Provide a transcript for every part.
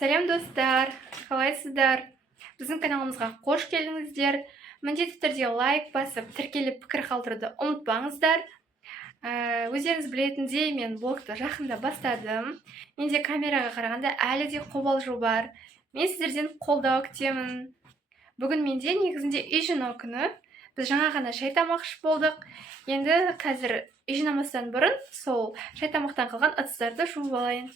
Сәлем достар, қалайсыздар? Біздің каналымызға қош келдіңіздер. Міндетті түрде лайк басып, тіркеліп пікір қалдыруды ұмытпаңыздар. Өздеріңіз білетіндей, мен блогты жақында бастадым. Менде камераға қарағанда әлі де қобалжу бар. Мен сіздерден қолдау күтемін. Бүгін менде негізінде үй жинау күні. Біз жаңа ғана шай тамақ ішіп болдық. Енді қазір үй жинамастан бұрын сол шай тамақтан қалған ыдыстарды жуып алайын.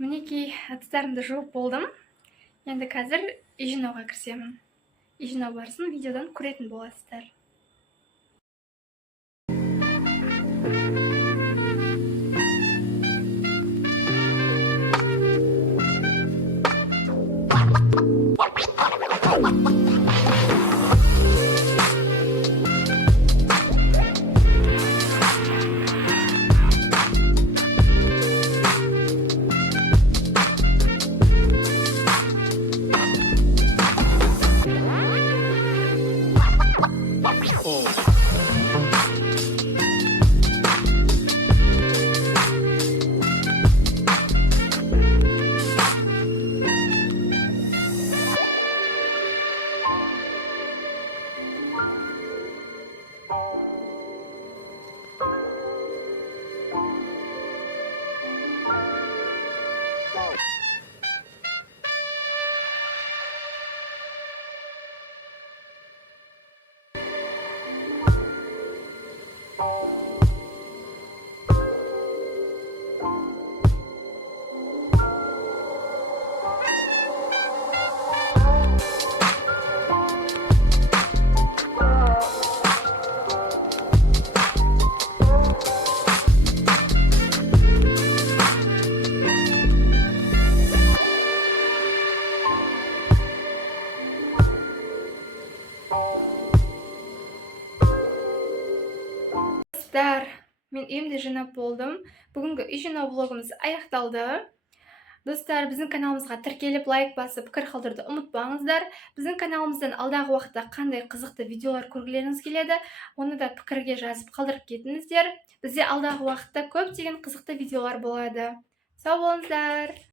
Мінекей ыдыстарымды жуып болдым. Енді қазір үй жинауға кірісемін. Үй жинау барысын видеодан көретін боласыздар. Достар, мен үйімді жинап болдым. Бүгінгі үй жинау блогымыз аяқталды. Достар, біздің каналымызға тіркеліп, лайк басып, пікір қалдыруды ұмытпаңыздар. Біздің каналымыздан алдағы уақытта қандай қызықты видеолар көргілеріңіз келеді, оны да пікірге жазып қалдырып кетіңіздер. Бізде алдағы уақытта көптеген қызықты видеолар болады. Сау болыңыздар.